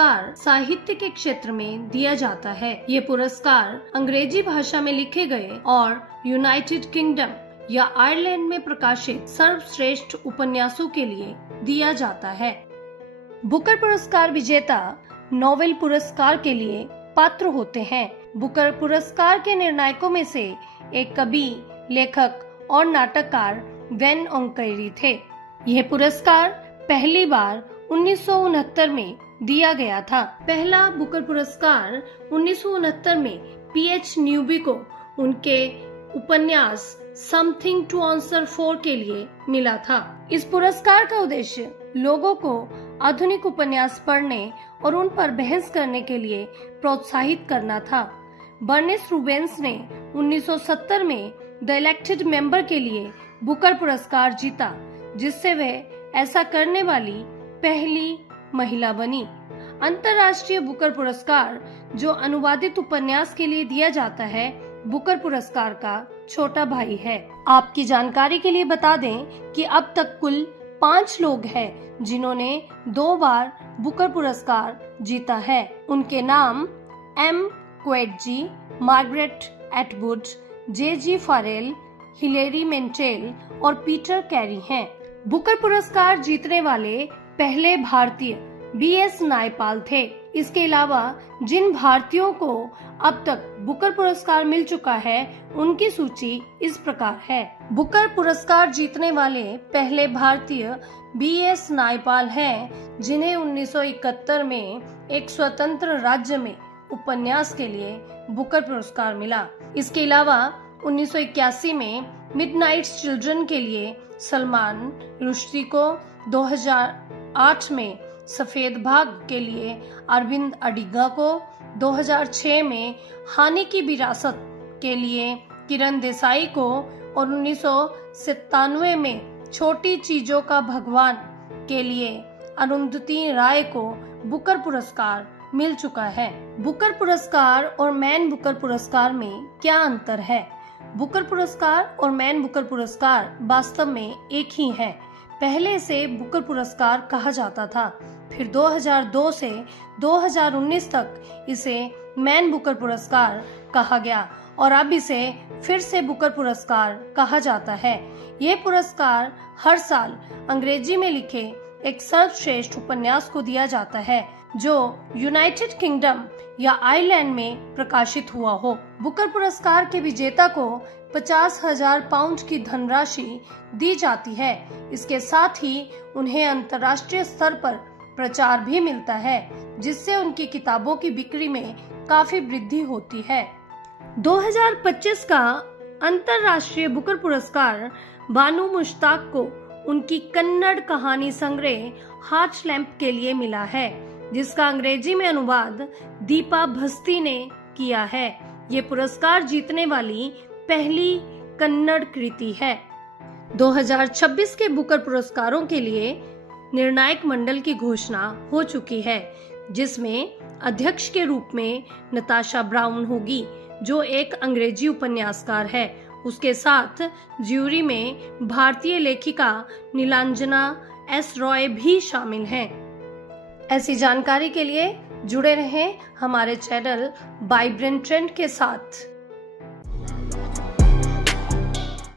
पुरस्कार साहित्य के क्षेत्र में दिया जाता है। ये पुरस्कार अंग्रेजी भाषा में लिखे गए और यूनाइटेड किंगडम या आयरलैंड में प्रकाशित सर्वश्रेष्ठ उपन्यासों के लिए दिया जाता है। बुकर पुरस्कार विजेता नोबेल पुरस्कार के लिए पात्र होते हैं। बुकर पुरस्कार के निर्णायकों में से एक कवि, लेखक और नाटककार वेन ओंकैरी थे। यह पुरस्कार पहली बार 1969 में दिया गया था। पहला बुकर पुरस्कार 1969 में पीएच न्यूबी को उनके उपन्यास समथिंग टू आंसर फॉर के लिए मिला था। इस पुरस्कार का उद्देश्य लोगों को आधुनिक उपन्यास पढ़ने और उन पर बहस करने के लिए प्रोत्साहित करना था। बर्निस रूबेंस ने 1970 में द इलेक्टेड मेंबर के लिए बुकर पुरस्कार जीता, जिससे वह ऐसा करने वाली पहली महिला बनी। अंतर्राष्ट्रीय बुकर पुरस्कार, जो अनुवादित उपन्यास के लिए दिया जाता है, बुकर पुरस्कार का छोटा भाई है। आपकी जानकारी के लिए बता दें कि अब तक कुल 5 लोग हैं जिन्होंने 2 बार बुकर पुरस्कार जीता है। उनके नाम M Coetzee, Margaret Atwood, J G. Farrell, Hilary Mantel और पीटर कैरी हैं। बुकर पुरस्कार जीतने वाले पहले भारतीय बी.एस. नायपाल थे। इसके अलावा जिन भारतीयों को अब तक बुकर पुरस्कार मिल चुका है, उनकी सूची इस प्रकार है। बुकर पुरस्कार जीतने वाले पहले भारतीय बी.एस. नायपाल हैं, जिन्हें 1971 में एक स्वतंत्र राज्य में उपन्यास के लिए बुकर पुरस्कार मिला। इसके अलावा 1981 में मिडनाइट चिल्ड्रन के लिए सलमान रुश्दी को, 2008 में सफेद भाग के लिए अरविंद अडिगा को, 2006 में हानि की विरासत के लिए किरण देसाई को और 1997 में छोटी चीजों का भगवान के लिए अरुंधति राय को बुकर पुरस्कार मिल चुका है। बुकर पुरस्कार और मैन बुकर पुरस्कार में क्या अंतर है? बुकर पुरस्कार और मैन बुकर पुरस्कार वास्तव में एक ही है। पहले इसे बुकर पुरस्कार कहा जाता था, फिर 2002 से 2019 तक इसे मैन बुकर पुरस्कार कहा गया और अब इसे फिर से बुकर पुरस्कार कहा जाता है। ये पुरस्कार हर साल अंग्रेजी में लिखे एक सर्वश्रेष्ठ उपन्यास को दिया जाता है जो यूनाइटेड किंगडम या आयरलैंड में प्रकाशित हुआ हो। बुकर पुरस्कार के विजेता को 50,000 पाउंड की धनराशि दी जाती है। इसके साथ ही उन्हें अंतर्राष्ट्रीय स्तर पर प्रचार भी मिलता है, जिससे उनकी किताबों की बिक्री में काफी वृद्धि होती है। 2025 का अंतर्राष्ट्रीय बुकर पुरस्कार बानू मुश्ताक को उनकी कन्नड़ कहानी संग्रह हार्ट लैम्प के लिए मिला है, जिसका अंग्रेजी में अनुवाद दीपा भस्ती ने किया है। ये पुरस्कार जीतने वाली पहली कन्नड़ कृति है। 2026 के बुकर पुरस्कारों के लिए निर्णायक मंडल की घोषणा हो चुकी है, जिसमें अध्यक्ष के रूप में नताशा ब्राउन होगी, जो एक अंग्रेजी उपन्यासकार है। उसके साथ ज्यूरी में भारतीय लेखिका नीलांजना एस रॉय भी शामिल हैं। ऐसी जानकारी के लिए जुड़े रहें हमारे चैनल वाइब्रेंट ट्रेंड के साथ।